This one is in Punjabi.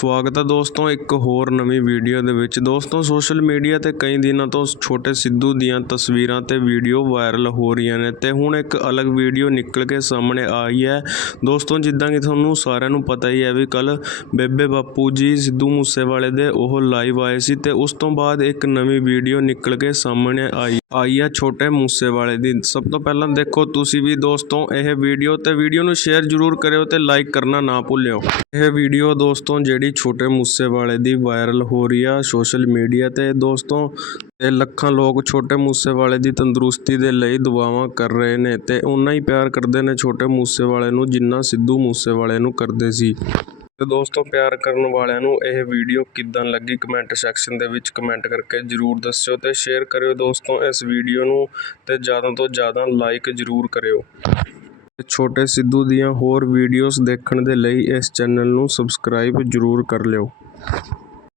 ਸਵਾਗਤ ਹੈ ਦੋਸਤੋ, ਇੱਕ ਹੋਰ ਨਵੀਂ ਵੀਡੀਓ ਦੇ ਵਿੱਚ। ਦੋਸਤੋ ਸੋਸ਼ਲ ਮੀਡੀਆ ਤੇ ਕਈ ਦਿਨਾਂ ਤੋਂ ਛੋਟੇ ਸਿੱਧੂ ਦੀਆਂ ਤਸਵੀਰਾਂ ਤੇ ਵੀਡੀਓ ਵਾਇਰਲ ਹੋ ਰਹੀਆਂ ਨੇ ਤੇ ਹੁਣ ਇੱਕ ਅਲੱਗ ਵੀਡੀਓ ਨਿਕਲ ਕੇ ਸਾਹਮਣੇ ਆਈ ਹੈ। ਦੋਸਤੋ, ਜਿੱਦਾਂ ਕਿ ਤੁਹਾਨੂੰ ਸਾਰਿਆਂ ਨੂੰ ਪਤਾ ਹੀ ਹੈ ਵੀ ਕੱਲ ਬੇਬੇ ਬਾਪੂ ਜੀ ਸਿੱਧੂ ਮੂਸੇਵਾਲੇ ਦੇ ਉਹ ਲਾਈਵ ਆਏ ਸੀ ਤੇ ਉਸ ਤੋਂ ਬਾਅਦ ਇੱਕ ਨਵੀਂ ਵੀਡੀਓ ਨਿਕਲ ਕੇ ਸਾਹਮਣੇ ਆਈ ਆਈ ਆ ਛੋਟੇ ਮੂਸੇਵਾਲੇ ਦੀ। ਸਭ ਤੋਂ ਪਹਿਲਾਂ ਦੇਖੋ ਤੁਸੀਂ ਵੀ ਦੋਸਤੋ, ਇਹ ਵੀਡੀਓ ਤੇ ਵੀਡੀਓ ਨੂੰ ਸ਼ੇਅਰ ਜ਼ਰੂਰ ਕਰਿਓ ਤੇ ਲਾਈਕ ਕਰਨਾ ਨਾ ਭੁੱਲਿਓ। ਇਹ ਵੀਡੀਓ ਦੋਸਤੋ ਜਿਹੜੀ ਛੋਟੇ ਮੂਸੇਵਾਲੇ ਦੀ ਵਾਇਰਲ ਹੋ ਰਹੀ ਆ ਸੋਸ਼ਲ ਮੀਡੀਆ ਤੇ। ਦੋਸਤੋ ਤੇ ਲੱਖਾਂ ਲੋਕ ਛੋਟੇ ਮੂਸੇਵਾਲੇ ਦੀ ਤੰਦਰੁਸਤੀ ਦੇ ਲਈ ਦੁਆਵਾਂ ਕਰ ਰਹੇ ਨੇ ਤੇ ਉਨਾ ਹੀ ਪਿਆਰ ਕਰਦੇ ਨੇ ਛੋਟੇ ਮੂਸੇਵਾਲੇ ਨੂੰ ਜਿੰਨਾ ਸਿੱਧੂ ਮੂਸੇਵਾਲੇ ਨੂੰ ਕਰਦੇ ਸੀ। ਤੇ ਦੋਸਤੋ, ਪਿਆਰ ਕਰਨ ਵਾਲਿਆਂ ਨੂੰ ਇਹ ਵੀਡੀਓ ਕਿੱਦਾਂ ਲੱਗੀ ਕਮੈਂਟ ਸੈਕਸ਼ਨ ਦੇ ਵਿੱਚ ਕਮੈਂਟ ਕਰਕੇ ਜਰੂਰ ਦੱਸਿਓ ਤੇ ਸ਼ੇਅਰ ਕਰਿਓ ਦੋਸਤੋ ਇਸ ਵੀਡੀਓ ਨੂੰ ਤੇ ਜ਼ਿਆਦਾ ਤੋਂ ਜ਼ਿਆਦਾ ਲਾਈਕ ਜਰੂਰ ਕਰਿਓ। ਤੇ ਛੋਟੇ ਸਿੱਧੂ ਦੀਆਂ ਹੋਰ ਵੀਡੀਓਜ਼ ਦੇਖਣ ਦੇ ਲਈ ਇਸ ਚੈਨਲ ਨੂੰ ਸਬਸਕ੍ਰਾਈਬ ਜਰੂਰ ਕਰ ਲਿਓ।